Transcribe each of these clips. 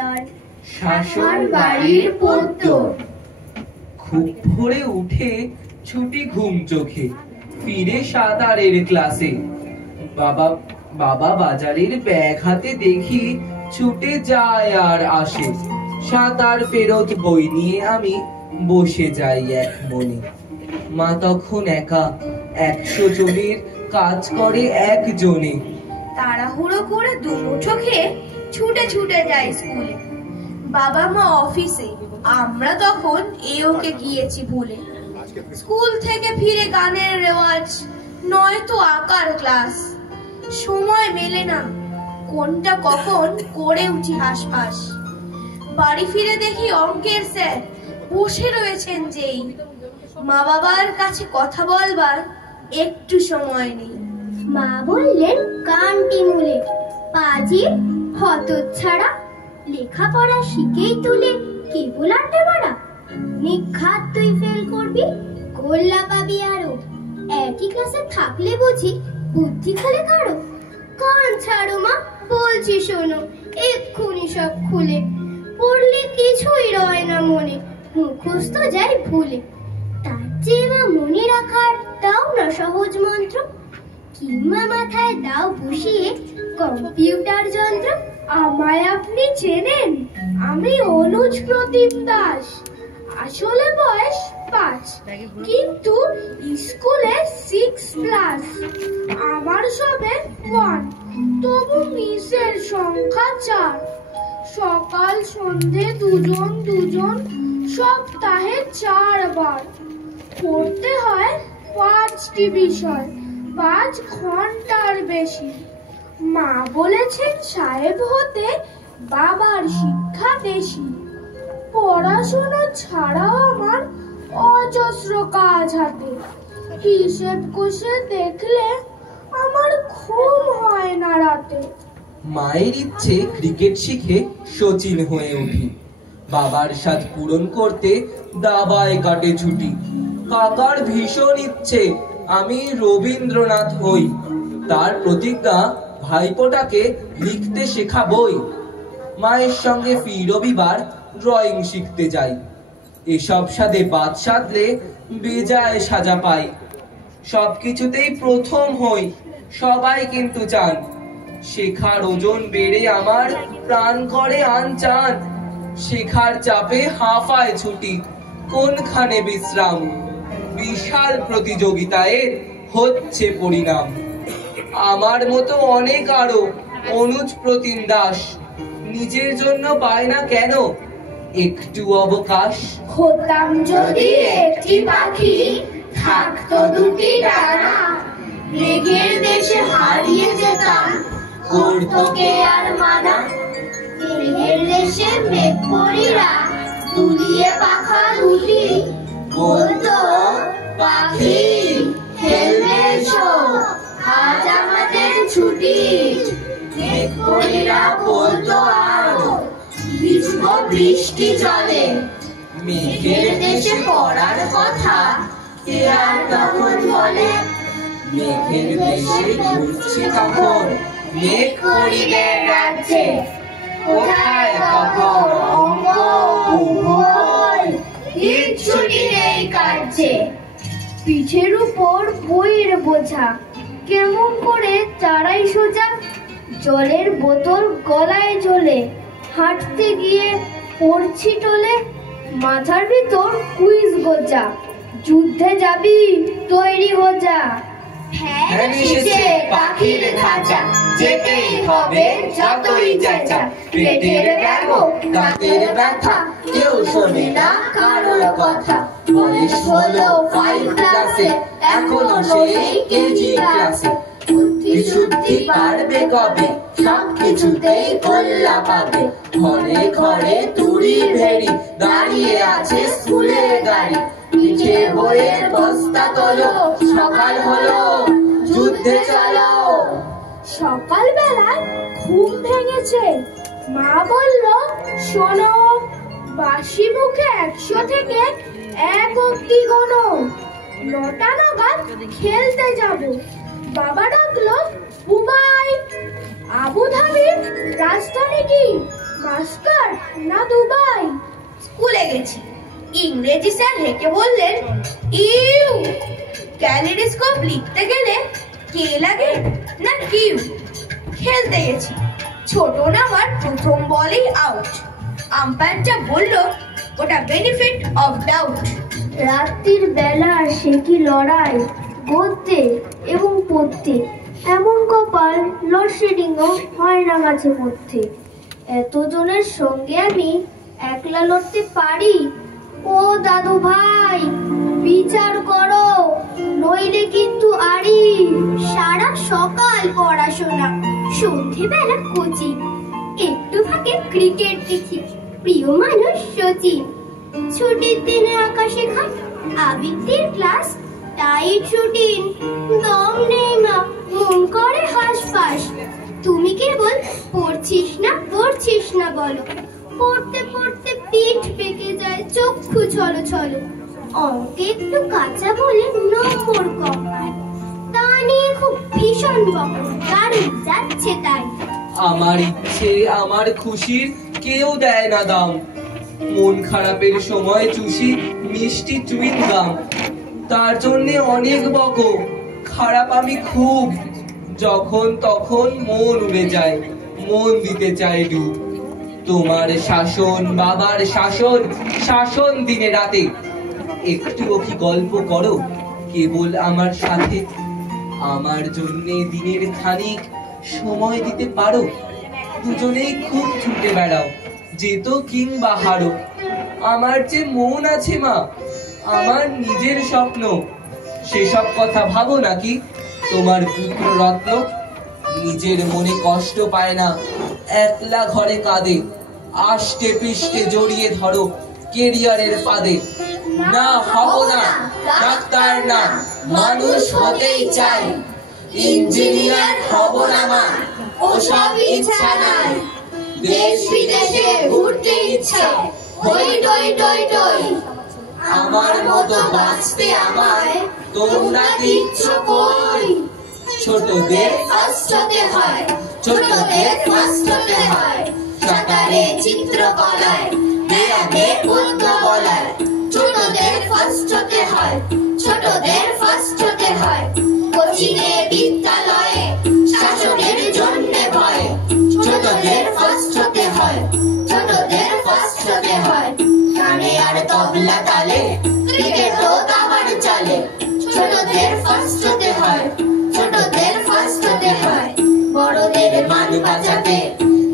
দল শাসন বাড়ির পত্তর। খুব ভোরে উঠে ছুটি ঘুম চোখে, ফিরে সাঁতারের ক্লাসে। বাবা বাজারের ব্যাগ হাতে দেখি ছুটে যায় আর আসে। সাঁতার ফেরত বই নিয়ে আমি বসে যাই এক মনে। মা তখন একা, 100 জনের কাজ করে একজনে। তাড়াহুড়ো করে দুমুঠো খেয়ে ছুটে ছুটে যায় স্কুলে। বাবা মা অফিসে, আমরা তখন ওকে গিয়েছি ভুলে। স্কুল থেকে ফিরে গানের রেওয়াজ, নয়তো আঁকার ক্লাস। সময় মেলে না, কোনটা কখন করে উঠি হাসপাস। বাড়ি ফিরে দেখি অঙ্কের স্যার বসে রয়েছেন যেই। মা বাবার কাছে কথা বলবার একটু সময় নেই। মা বললেন কানটি মূলে, পাজি হতচ্ছাড়া, লেখাপড়া শিখেই তুলে কেবল আড্ডা মারা। নিঘাত তুই ফেল করবি, গোল্লা পাবি আরো। একই ক্লাসে থাকলে বুঝি বুদ্ধি খেলে কারো। কান ছাড়ো মা, বলছি শোনো এক্ষুনি সব খুলে। পড়লে কিছুই রয় না মনে, মুখস্থ যায় ভুলে। তার চেয়ে মা মনে রাখার দাও না সহজ মন্ত্র, কিংবা মাথায় দাও বসিয়ে কম্পিউটার যন্ত্র। আমায় আপনি চেনেন, আমি অনুজ প্রতিম দাস। আসলে বয়স 5, কিন্তু স্কুলে 6+। আমার সবে 1, তবু মিসের সংখ্যা 4। সকাল সন্ধে দুজন, সপ্তাহে 4 বার। পড়তে হয় 5টি বিষয়, 5 ঘন্টার বেশি। মা বলেছেন সাহেব হতে বাবার শিক্ষা বেশি। পড়াশোনা ছাড়াও আমার অজস্র কাজ হাতে। হিসেব কষে দেখলে আমার ঘুম হয় না রাতে। মায়ের ইচ্ছে ক্রিকেট শিখে সচিন হয়ে উঠি। বাবার সাথ পূরণ করতে দাবায় কাটে ছুটি। কাকার ভীষণ ইচ্ছে আমি রবীন্দ্রনাথ হই। তার প্রতিজ্ঞা ভাইপোটাকে লিখতে শেখাবই। মায়ের সঙ্গে ফি রবিবার ড্রয়িং শিখতে যাই। এসব সাথে বাদ সাধলে বেজায় সাজা পাই। সবকিছুতেই প্রথম হই, সবাই কিন্তু চান। শেখার ওজন বেড়ে আমার প্রাণ করে আনচান। শেখার চাপে হাঁফায় ছুটি, কোনখানে বিশ্রাম। বিশাল প্রতিযোগিতায় হচ্ছে পরিণাম। আমার মতো অনেক আরো অনুজ প্রতিম দাস, নিজের জন্য পায় না কেন একটু অবকাশ। হতাম যদি একটি পাখি, থাকতো 2টি ডানা। মেঘের দেশে হারিয়ে যেতাম, করতো কে আর মানা। মেঘের দেশে মেঘপরীরা তুলিয়ে পাখা দুটি, বলতো পাখি খেলবে এসো, আজ আমাদের ছুটি। মেঘপরীরা বলতো আরো ভিজবো বৃষ্টি জলে। মেঘের দেশে পড়ার কথা কে আর তখন বলে। মেঘের দেশে ঘুরছি তখন মেঘপরীদের রাজ্যে। কোথায় তখন অঙ্ক ভূগোল, কিচ্ছুটি নেই কাটছে। পিঠের উপর বইয়ের বোঝা, কেমন করে চারাই সোজা। জলের বোতল গলায় ঝোলে, হাঁটতে গিয়ে পড়ছি টলে। মাথার ভিতর কুইজ গোজা, যুদ্ধে যাবি তৈরি হো যা। ফ্যান এসেছে পাখির খাঁচা, যেতেই হবে যতই চেঁচা। পেটের ব্যামো দাঁতের ব্যথা, কেউ শোনে না কারোর কথা। বয়স হলো 5 ক্লাসে, এখনো সেই কেজি ক্লাসে। বুদ্ধি শুদ্ধি পারবে কবে, সব কিছুতেই গোল্লা পাবে। ঘরে ঘরে তুড়ি ভেড়ি, দাঁড়িয়ে আছে স্কুলের গাড়ি। পিঠে বইয়ের বস্তা তোলো, সকাল হলো যুদ্ধে চলো। সকালবেলায় ঘুম ভেঙেছে, মা বলল শোনো, বাসি মুখে 100 থেকে 1 অব্দি গোনো। 9টা নাগাদ খেলতে যাব। বাবা ডাকলো বুবাই। আবুধাবির রাজধানী কি? মাস্কাট। না দুবাই। স্কুলে গেছি, ইংরেজি স্যার হেঁকে বললেন ইউ। ক্যালিডোস্কোপ লিখতে গেলে কে লাগে না কিউ। খেলতে গেছি, ছোট নামার প্রথম বলেই আউট। আম্পায়ারটা বলল ওটা বেনিফিট অফ ডাউট। রাত্রির বেলা সে কি লড়াই, গদ্যে এবং পদ্যে এমন কপাল লোডশেডিংও হয় না মাঝে মধ্যে। এতজনের সঙ্গে আমি একলা লড়তে পারি? ও দাদু ভাই, বিচার করো, নইলে কিন্তু আরি। সারা সকাল পড়াশোনা, সন্ধেবেলা কোচিং, একটু ফাঁকে ক্রিকেট দেখি, প্রিয় মানুষ সচিন। ছুটির দিনে আকাশে ঘাট, আবৃত্তির ক্লাস, টাইট রুটিন, দম নেই মা, মন করে হাঁসফাঁস। তুমি কেবল পড়ছিস না বলো। পড়তে পড়তে পিঠ পেকে যায়, চক্ষু ছলো ছলো। অঙ্কে একটু কাঁচা বলে নম্বর কম হয়, তা নিয়ে খুব ভীষণ বকর, দারুণ যাচ্ছে তাই। আমার ইচ্ছে আমার খুশির কেউ দেয় না দাম, মন খারাপের সময় চুষি মিষ্টি চুইং গাম। তার জন্যে অনেক বকো, খারাপ আমি খুব। যখন তখন মন উড়ে যায়, মন দিতে চাই ডুব। তোমার শাসন বাবার শাসন, শাসন দিনে রাতে। একটুও কি গল্প করো কেবল আমার সাথে? আমার জন্যে দিনের খানিক সময় দিতে পারো? দুজনেই খুব ছুটে বেড়াও, যেত কিংবা হারো। আমার যে মন আছে মা, আমার নিজের স্বপ্ন, সেসব কথা ভাবো নাকি তোমার পুত্র রত্ন? নিজের মনে কষ্ট পায় না, একলা ঘরে কাঁদে। আষ্টে পৃষ্ঠে জড়িয়ে ধরো কেরিয়ারের ফাঁদে। না হব না ডাক্তার, না মানুষ হতেই চাই। ইঞ্জিনিয়ার হব না মা, ওসব ইচ্ছা নাই। দেশ বিদেশে ঘুরতে ইচ্ছা, হই টই টই টই। আমার মতো বাঁচতে আমায় তোমরা দিচ্ছ কই? ছোটদের ফার্স্ট হতে হয়, ছোটদের ফার্স্ট হতে হয়। সাঁতারে চিত্রকলায়, ব্যায়ামে পদ্য বলায়। ছোটদের ফার্স্ট হতে হয়, ছোটদের ফার্স্ট হতে হয়। কোচিংয়ে বিদ্যালয়ে শাসনের জন্য ভয়। ছোটদের ফার্স্ট হতে হয়, ছোটদের ফার্স্ট হতে হয়। গানে আর তবলা তালে, ক্রিকেটও দাবার চালে। ছোটদের ফার্স্ট হতে হয়, ছোটদের ফার্স্ট হতে হয়। বড়দের মান বাঁচাতে,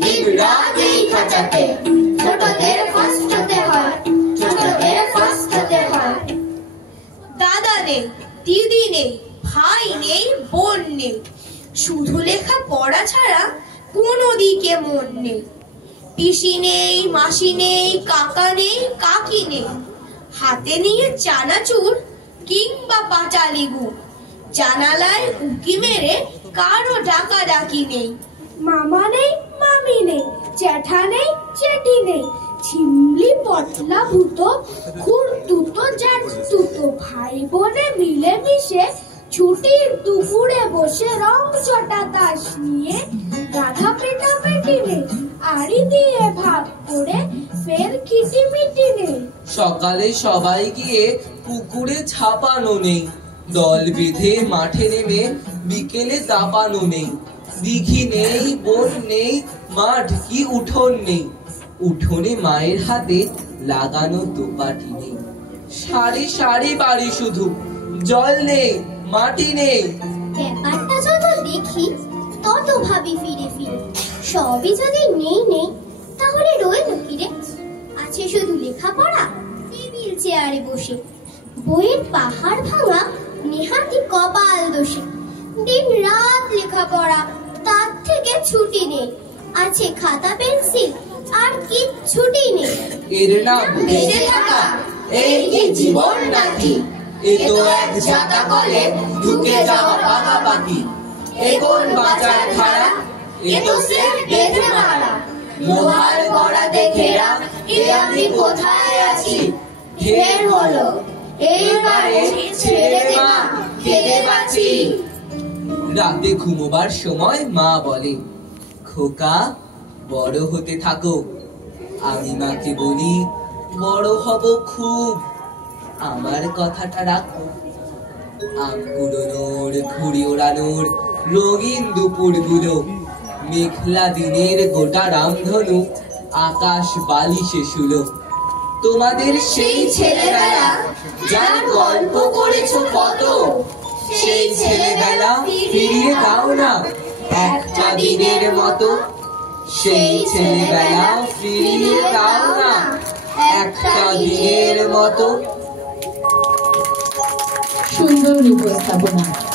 দিন রাত এই খাঁচাতে। ছোটদের ফার্স্ট হতে হয়, ছোটদের ফার্স্ট হতে হয়। দাদা নেই, দিদি নেই, ভাই নেই, বোন নেই, শুধু লেখা পড়া ছাড়া কোনো দিকে মন নেই। পিসি নেই, মাসি নেই, কাকা নেই, কাকি নেই, হাতে নিয়ে চানাচুর কিংবা পাটালি গুড়। জানালায় উকি মেরে কারো ডাকাডাকি নেই। মামা নেই, মামি নেই, জ্যাঠা নেই, জেঠি নেই, ঝিমলি পটলা ভূতো, খুড়তুতো জ্যাঠতুতো। ভাই বোনে মিলে মিশে ছুটির দুপুরে বসে রং চটা তাস নিয়ে। গাধা পেটা পেটি নেই, আড়ি দিয়ে ভাগ করে ফের খিটিমিটি নেই। সকালে সবাই গিয়ে পুকুরে ছাপানো নেই, দল বেঁধে মাঠে নেমে বিকেলে দাপানো নেই। দিঘি নেই, বোন নেই, মাঠ কি উঠোন নেই। উঠোনে মায়ের হাতে লাগানো দোপাটি নেই। সারি সারি বাড়ি শুধু, জল নেই, মাটি নেই। ব্যাপারটা যত দেখি তত ভাবি ফিরে ফিরে, সবই যদি নেই নেই তাহলে রইল কি রে? আছে শুধু লেখাপড়া, টেবিল চেয়ারে বসে। বইয়ের পাহাড় ভাঙা নেহাতি কপাল দোষে। দিন রাত লেখাপড়া, তার থেকে ছুটি নেই। আছে খাতা পেন্সিল, আর কিচ্ছুটি নেই। এর নাম বেঁচে থাকা, এই কি জীবন নাকি? এ তো এক জাতা কলে ঢুকে যাওয়া পাকা পাখি। এ কোন বাঁচার ধারা, এ তো স্রেফ বেঁধে মারা। লোহার গড়াতে ঘেরা, এ আমি কোথায় আছি? ঢের হলো, এইবারে ছেড়ে দে মা, খেতে পাচ্ছি। রাতে ঘুমোবার সময় মা বলে, খোকা বড় হতে থাকো, আমি মাকে বলি বড় হব খুব, আমার কথাটা রাখো। আম কুড়োনোর, ঘুড়ি ওড়ানোর রঙিন দুপুরগুলো, মেঘলা দিনের গোটা রামধনু আকাশ বালিশে শুলো। তোমাদের সেই ছেলেবেলা যার গল্প করেছো কত, সেই ছেলেবেলা ফিরিয়ে দাও না একটা দিনের মতো। সেই ছেলেবেলা ফিরিয়ে দাও না একটা দিনের মতো। সুন্দর উপস্থাপনা।